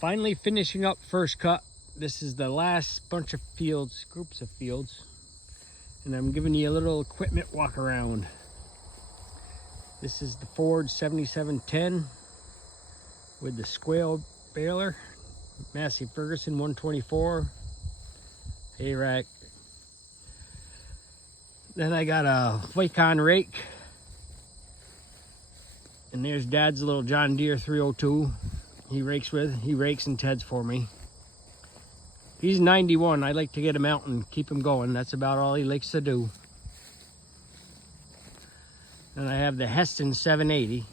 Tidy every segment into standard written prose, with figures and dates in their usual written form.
Finally finishing up first cut. This is the last bunch of fields, groups of fields, and I'm giving you a little equipment walk around. This is the Ford 7710 with the square baler, Massey Ferguson 124 hay rack. Then I got a vicon rake, and there's Dad's little John Deere 302 he rakes and Ted's for me. He's 91. I like to get him out and keep him going. That's about all he likes to do. And I have the Hesston 780.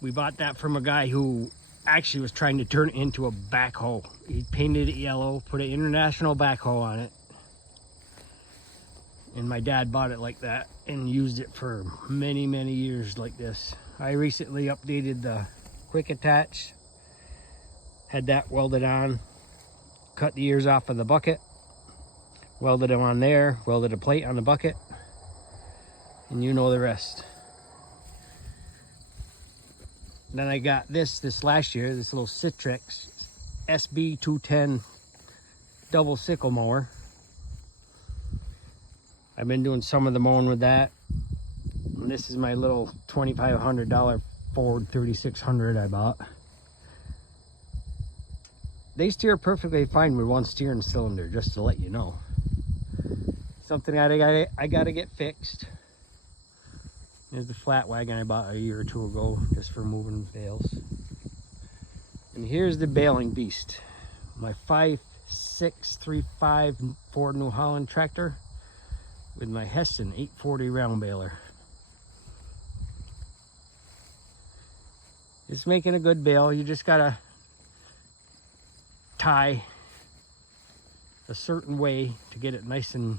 We bought that from a guy who actually was trying to turn it into a backhoe. He painted it yellow, put an international backhoe on it. And my dad bought it like that and used it for many, many years like this. I recently updated the quick attach, had that welded on, cut the ears off of the bucket, welded them on there, welded a plate on the bucket, and you know the rest. Then I got this last year, this little Sitrix SB210 double sickle mower. I've been doing some of the mowing with that. And this is my little $2,500 Ford 3600 I bought. They steer perfectly fine with one steering cylinder, just to let you know. Something I gotta get fixed. There's the flat wagon I bought a year or two ago, just for moving bales. And here's the baling beast. My 5635 Ford New Holland tractor with my Hesston 840 round baler. It's making a good bale. You just gotta tie a certain way to get it nice and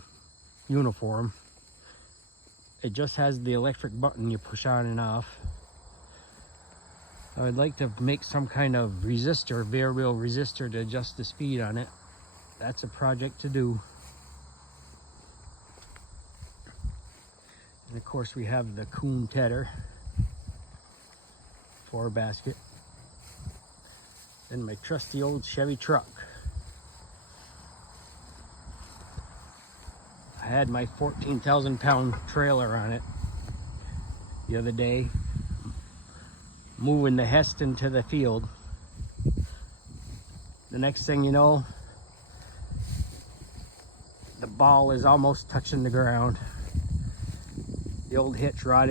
uniform. It just has the electric button you push on and off. I would like to make some kind of resistor, variable resistor, to adjust the speed on it. That's a project to do. And of course we have the Kuhn tedder for a basket. Then my trusty old Chevy truck. I had my 14,000 pound trailer on it the other day, moving the Hesston to the field. The next thing you know, the ball is almost touching the ground. The old hitch rod